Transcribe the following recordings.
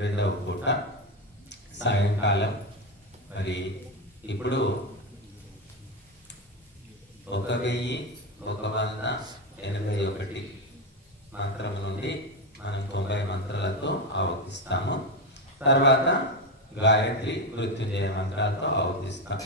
రెండవ పూట సాయంకాలం. మరి ఇప్పుడు 1181 మంత్రం నుండి మనం 90 మంత్రాలతో ఆవర్తిస్తాము. తర్వాత గాయత్రి మృత్యుంజయ మంత్రాలతో ఆవర్తిస్తాం.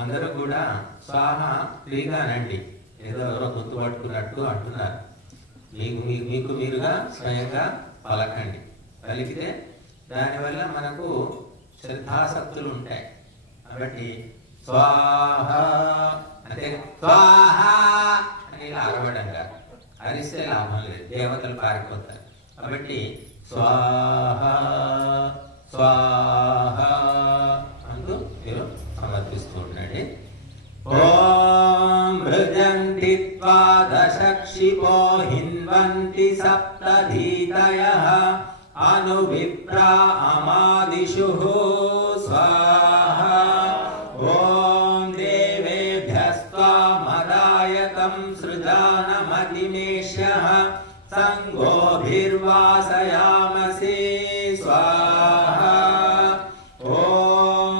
అందరూ కూడా స్వాహ ఫ్రీగా అనండి. ఏదో ఎవరో గుర్తు పట్టుకున్నట్టు అంటున్నారు. మీకు మీరుగా స్వయంగా పలకండి. పలికితే దానివల్ల మనకు శ్రద్ధాసక్తులు ఉంటాయి. కాబట్టి స్వాహ అంటే స్వాహ అని అరవడం కాదు. అరిస్తే లాభం లేదు, దేవతలు పారిపోతారు. కాబట్టి స్వాహ స్వాహ అంటూ మీరు సమర్పిస్తూ ఉండండి. ఓం మృజంతి ద్వాదశక్షిపో హిన్వంతి సప్తధీతయః అనువిప్రా అమాదిషు స్వాహ. ఓం దేవేభ్యస్త్వామదాయకం సృజానమతిమేష్యః సంగోభిర్వాసయామసి స్వాహ. ఓం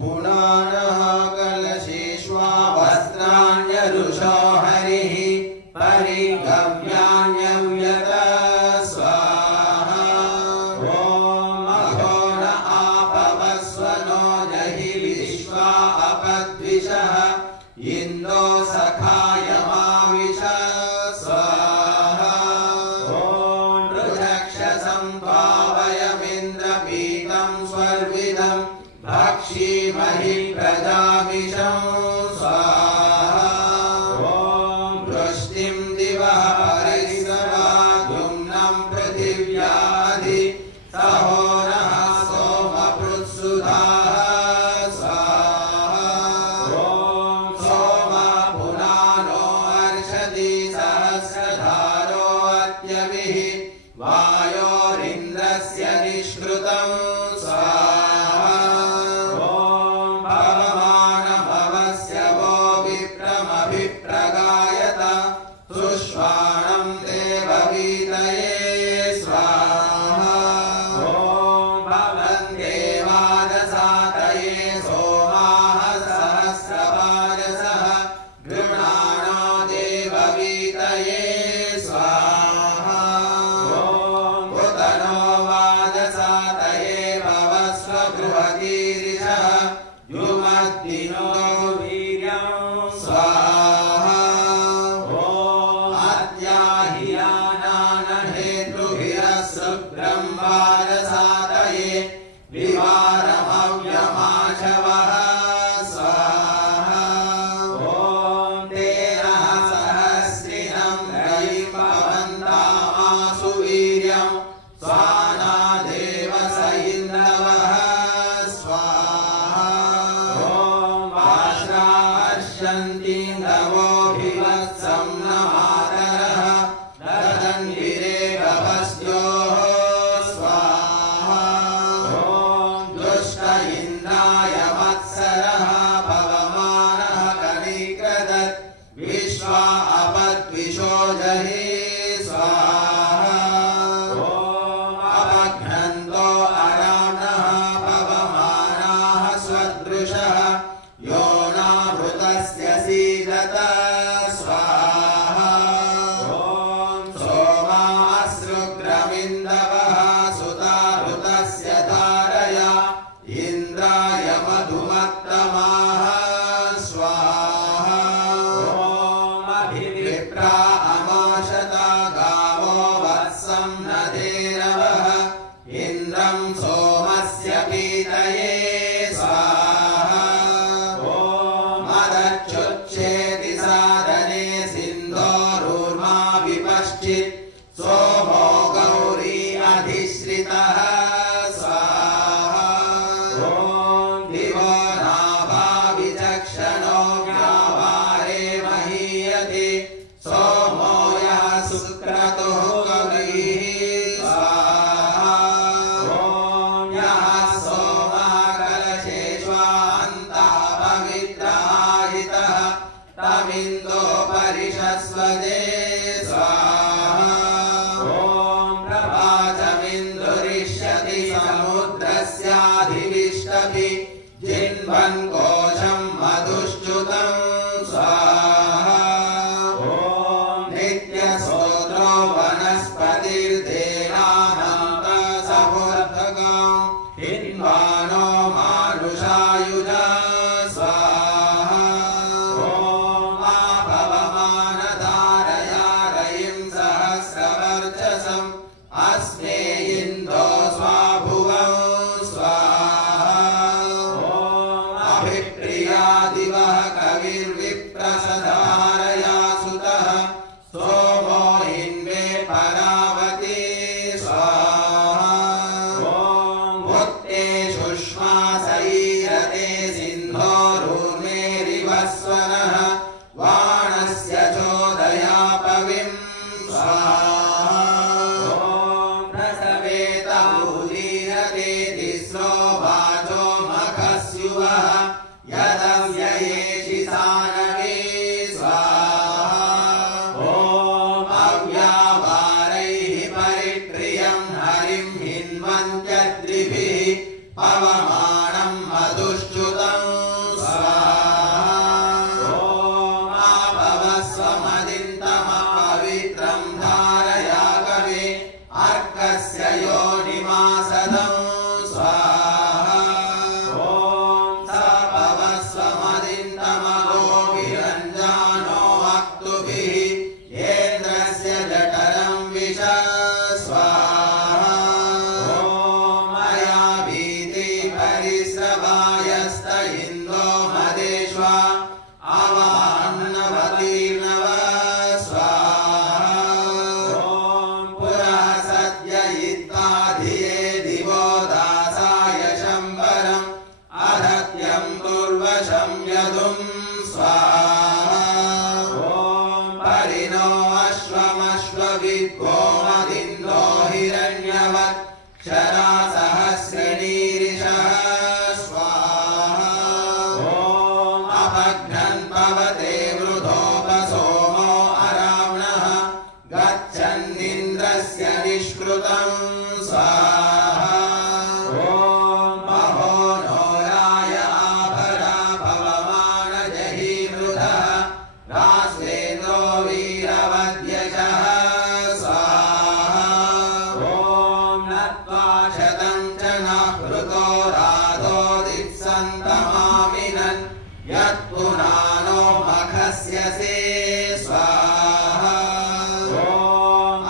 పునానః కలశేష్వా వస్త్రాణ్యరుషో హరిః పరిగవ్యాన్యవ్యత స్వాహ. ఓం అఘోర ఆపవస్వనో జహి విశ్వా అపద్విషః ఇందో సఖాయమావిష స్వాహ. ఓం రుచక్షసం త్వావయమింద్రపీతం స్వర్విదం భక్షీమహి ప్రజామిషం స్వాహ. ఓం వృష్టిం దివః పరిసవాద్యుమ్నం పృథివ్యాధి సహోనః సోమపృత్సుధాః స్వాహ. ఓం సోమ పునానో అర్షతి సహస్రధారో అత్యవిః వాయోరింద్రస్య నిష్కృతం స్వాహ. ఓం భవమానభవస్య वो విప్రమభిప్రగాయత సుష్వాణం దేవవీతయే స్వాహ. ఓం భవందేవాదసాతయే సోమాః సహస్రపారసః గృణాణో దేవవీతయే స్వాహ. ఓం ఉతనో వాదసాతయే భవస్వ బృహదీరిషః యుమద్దినో వీర్యం స్వాహ. ఓం అత్యాహియానానహేతృభిరస్సుగ్రం వారసాతయే వివారమవ్యమాశవః స్వాహ. ఓం తేనః సహస్రిణం రయిం భవంతామాసు వీర్యం స్వానాదేవ స ఇంద్రవః స్వాహ. ఓం వాశ్రాహర్షంతీంద్రవోభివత్సం నమాతరః దదన్విరేగభస్యోః స్వాహ. ఓం దుష్ట ఇంద్రాయ వత్సరః పవమానః కనిక్రదత్ విశ్వా అపద్విషో జహి స్వాహ. ఓం అపఘ్నంతో అరాణః పవమానాః స్వదృశః యోనాభృతస్య సీదత స్వాహ. ఓం సోమాశ్రుగ్రమిందవః సుతాభృతస్య ధారయ ఇంద్రాయ మధుమత్తమాః స్వాహ. ఓం అభివిప్రా అమాశత గావో వత్సం నదేరవః ఇంద్రం సోమస్య పీతయే స్వాహ. ఓం మదచ్యుచ్ఛేతి సాధనే సింధోరూర్మా విపశ్చిత్ సోమో గౌరీ అధిశ్రితః స్వాహ. ఓం దివో నాభా విచక్షణో వ్యావారే మహీయతే సోమో యః సుక్రతుః గౌరీః స్వాహ. ఓం యః సోమః కలశేష్వాन्तः పవిత్రః తమిందో పరిషస్వదే స్వాహ. ఓం ప్రభాజమిందురిష్య हिन्वन् कोशं मधुश्च्युतं स्वाहा ॐ नित्यस्तोत्रो वनस्पतिर्देवानन्तसमुर्धकं हिन्वानो मानुषायुज स्वाहा ॐ आपवमानधारया रयिं सहस्रवर्चसम् अस्मे इन्दो स्वाभुवं स्वाहा ॐ अभिप्रिया दिवः कविर्विप्रसधारया सुतः सोमो हिन्वे परावती स्वाहा ॐ भुक्ते शुष्मा सैरते सिन्धोरुर्मेरिवस्वनः वाणस्य चोदया पविं स्वाहा ॐ प्रसवेतमुदीरते तिस्रो वाचो मखस्युवः यदव्ययेषि सानवे स्वाहा ॐ अव्यावारैः परिप्रियं हरिं हिन्वन्त्यद्रिभिः पवमानं मधुश्च्युतं स्वाहा ॐ आपवस्वमदिन्तमपवित्रं धारया कवे अर्कस्य योनिमासदं स्वाहा ॐ सपवस्वमदिन्तमगो विरञ्जानो अक्तुभिः येन्द्रस्य जठरं विश स्वाहा ॐ मया भीति परिस्रवायस्त इन्दो मदेष्वा अवान्नवतीर्णव स्वाहा ॐ पुरः सद्य इत्ताधिये दिवो दासाय शम्बरम् अधत्यं दुर्वशं यदुं स्वाहा ॐ परिणो अश्वमश्वविद्गोमदिन्दो हिरण्यवत् क्षरासहस्रिणीरिषः स्वाहा ॐ अपघ्नन् पवते वृधोपसोमो अरावणः गच्छन्निन्द्रस्य निष्कृतं स्वाहा ॐ महो नो राय आभरा पवमानजहीमृधः रास्वेन्द्रो वीरवद्यशः स्वाहा ॐ नत्वा शतं च नः भृतो राधो दित्सन्तमामिनन् यत्पुनानो मखस्य से स्वाहा ॐ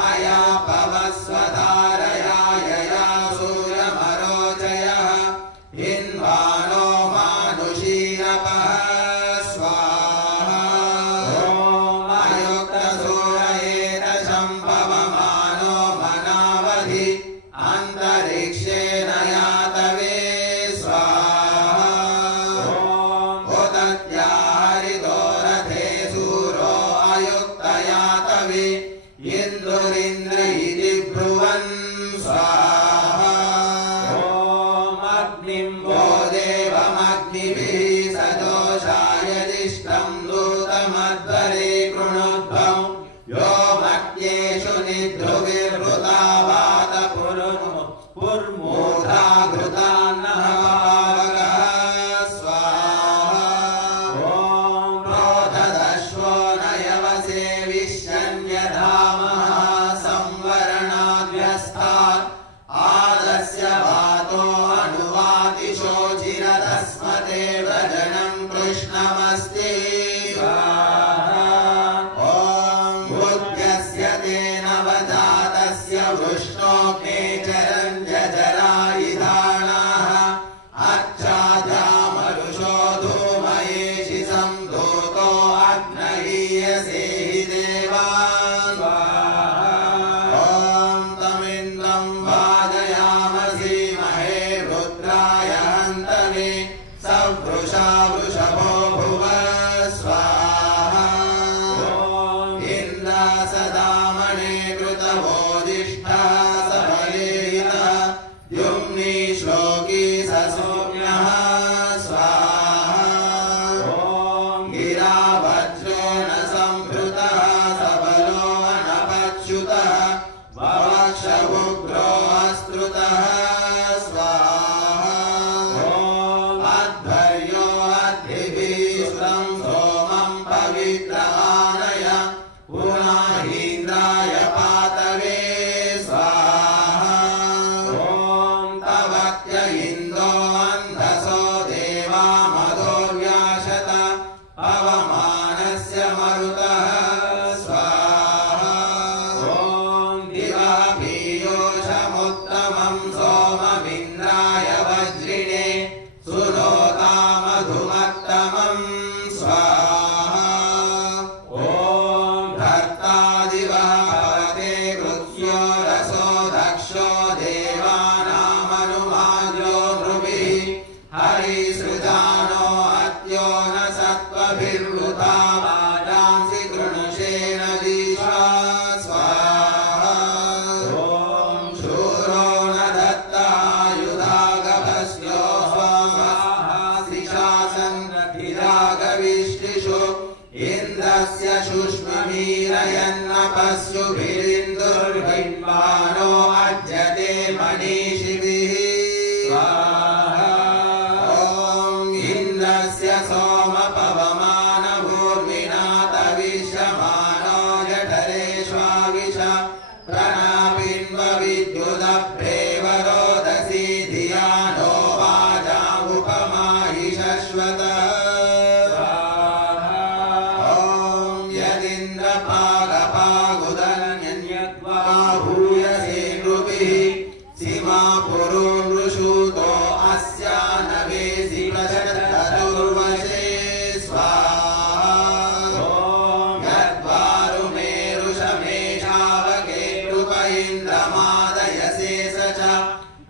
अया पवस्वधारया यया सूर्यमरोचयः हिन्वानो मानुषीरपः स्वाहा ॐ अयुक्तसूरयेदशं पवमानो मनावधि अन्तरिक्षेण यातवे स्वाहा ॐ उदत्या हरितो रथे सूरो अयुक्तयातवे इन्दुरिन्द्र इति ब्रुवन् स्वाहा ॐ अग्निं वो देवमग्निभिः सजोषाय दिष्टं दूतमध्वरे कृणोद्भं यो मत्येषु निध्रुविर्वृता वातपुर्मूढा घृतान्नः पावकः स्वाहा ॐ प्रोधदश्वो नयवसे विश्यन्यधामः संवरणाद्व्यस्तात् आदस्य वातो अनुवातिशोचिरदस्मते व्रजनं कृष्णमस्ति स्वाहा ॐ बुद्ध्यस्य तेन वधातस्य वृष्णोऽग्ने चरञ्जराय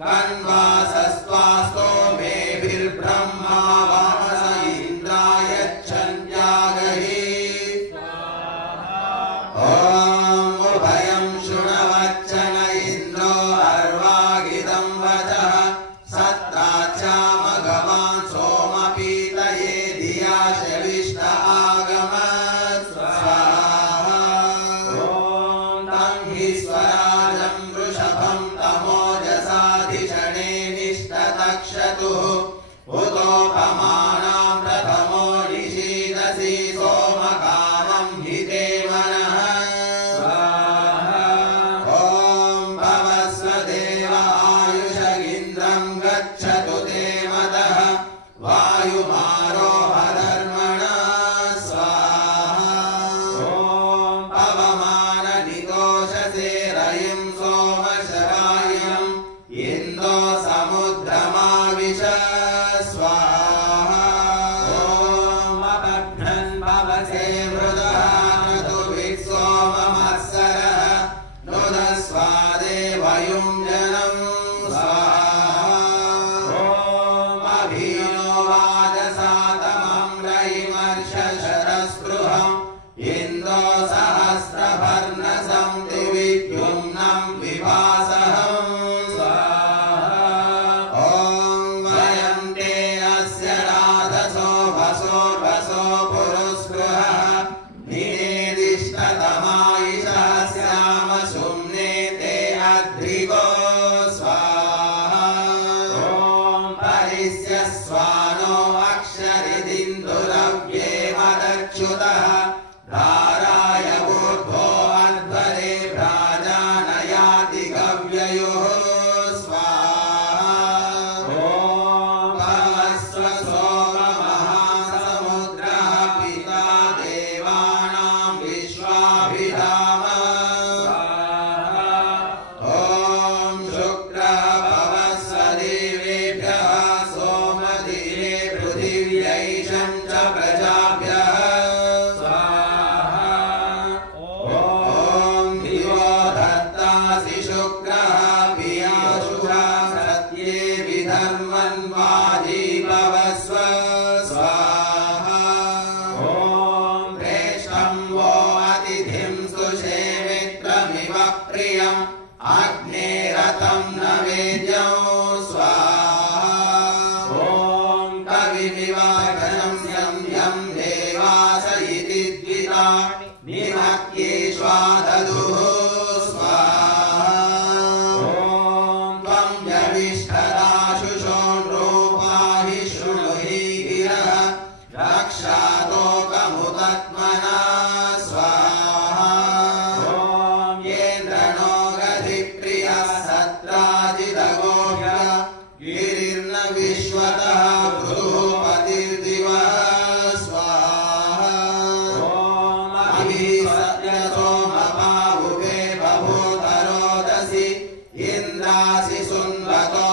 कन्वासस्त्वास्तो मेभिर्ब्रह्मा वामस इन्द्रायच्छन्त्यागहि उभयं शृणवच्चन इन्द्रो अर्वागिदं वचः सत्राच्यामगमान् सोमपीतये धिया शविष्ट आगमत् स्वाहा तं हि स्वराजं वृषभं तमोजसाधिषणे निष्टतक्षतुः उतोपमानां प्रथमो निषीदसि सोमकामं हि ते मनः स्वाहा ॐ भवस्व देव आयुष इन्द्रं गच्छतु ते मतः वायुमारोहधर्मणा स्वाहा ॐ पवमाननितोषसे रयिं सोमशरायं इन्दो समुद्रमाविश स्वाहा ॐ अपघ्नन् भवसे मृदः क्रतुभिः सोममत्सरः नुदस्वादेवयुं जनं स्वाहा ॐ अभीनो वाजसातमं रयिमर्षशरस्पृहम् इन्दो सहस्रभर्णसं दिविद्युम्नं विभासहं स्वाहा ॐ वयं ते अस्य राधसो भसो पुरुस्पृहः निनेदिष्टतमायिषः स्याम सुम्ने ते अध्रिवो स्वाहा ॐ परिस्य स्वानो अक्षरिदिन्दुरव्येमदच्युतः धाराय ऊर्ध्वो अध्वरे भ्राजानयाति गव्ययोः स्वाहा ॐ भवस्व सोममहासमुद्रः पिता देवानां विश्वाभिधाम स्वाहा ॐ शुक्रः भवस्व देवेभ्यः सोमदिने पृथिव्यैषं च प्रजाभ्यः स्वाहा ॐ दिवो धत्तासि शुक्रः पियाशुषा सत्ये विधर्मन्वाजी भवस्व स्वाहा ॐ प्रेष्ठं वो अतिथिं सुषेमित्रमिव प्रियम् अग्नेरतं न वेद्यं स्वाहा ॐ कविमिव घनं यं देवास इति द्विता निमक्येष्वादधुः स्वाहा ॐ त्वं यविष्ठदाशुषो नृपाहि शृणुहि गिरः रक्षातोकमुदत्मना स्वाहा ॐ येन्द्रनो गधिप्रियः सत्राजिदगोह्य गिरिर्न विश्वतः बृहस्पतिर्दिवः स्वाहा ॐ अभिसत्यसोमपावुके बभूतरोदसि इन्द्रासि सुन्वतो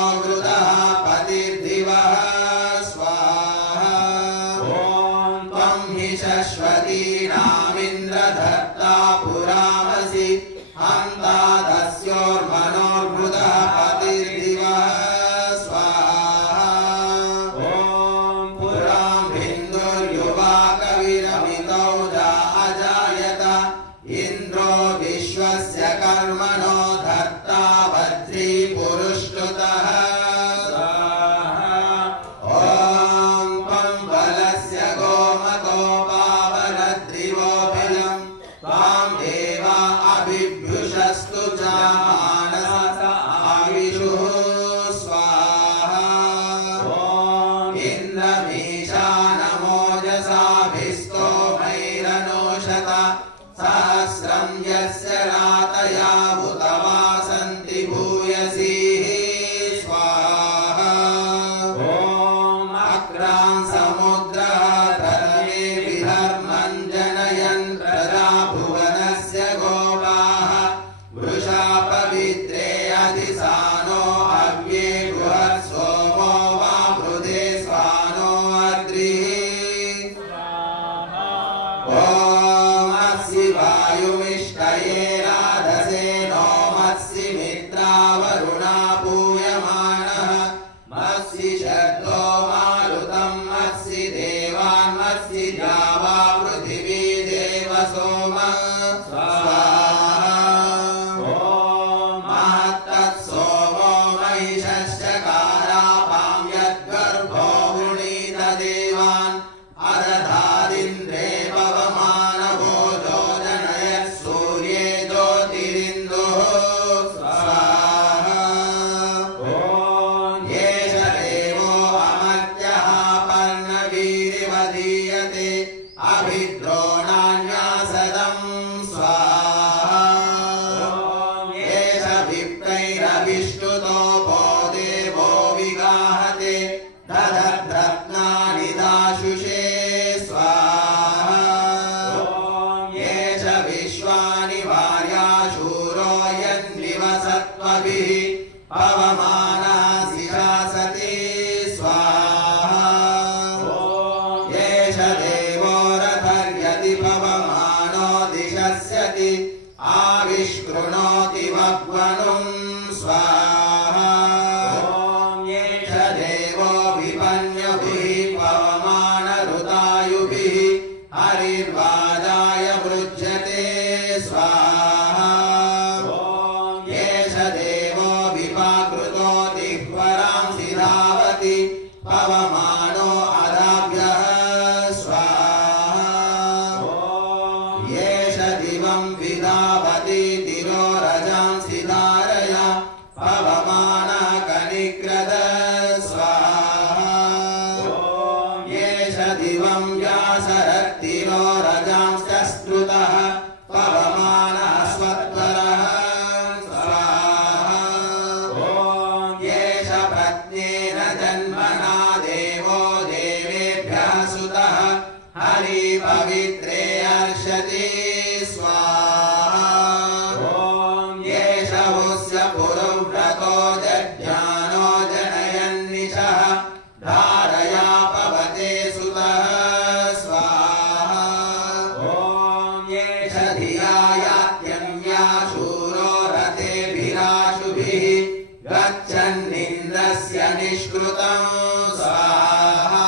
यन्निन्द्रस्य निष्कृतं स्वाहा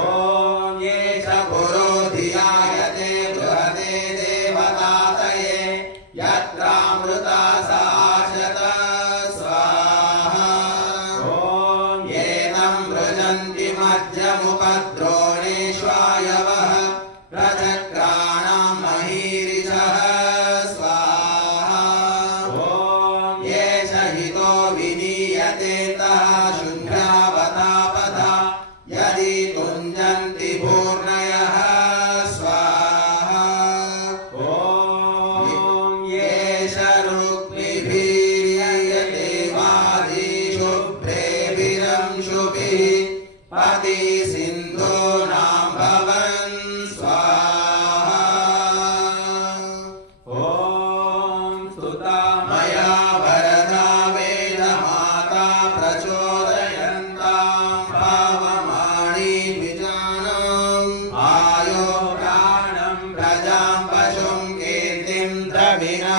ॐ येष पुरोधियायते बृहते देवतातये यत्रामृता साशत स्वाहा ॐ येनं वृजन्ति मध्यमुपद्रोणेष्वायवः प्रचक्राणां महीरिषः स्वाहा ॐ येष हितो विनीयते तः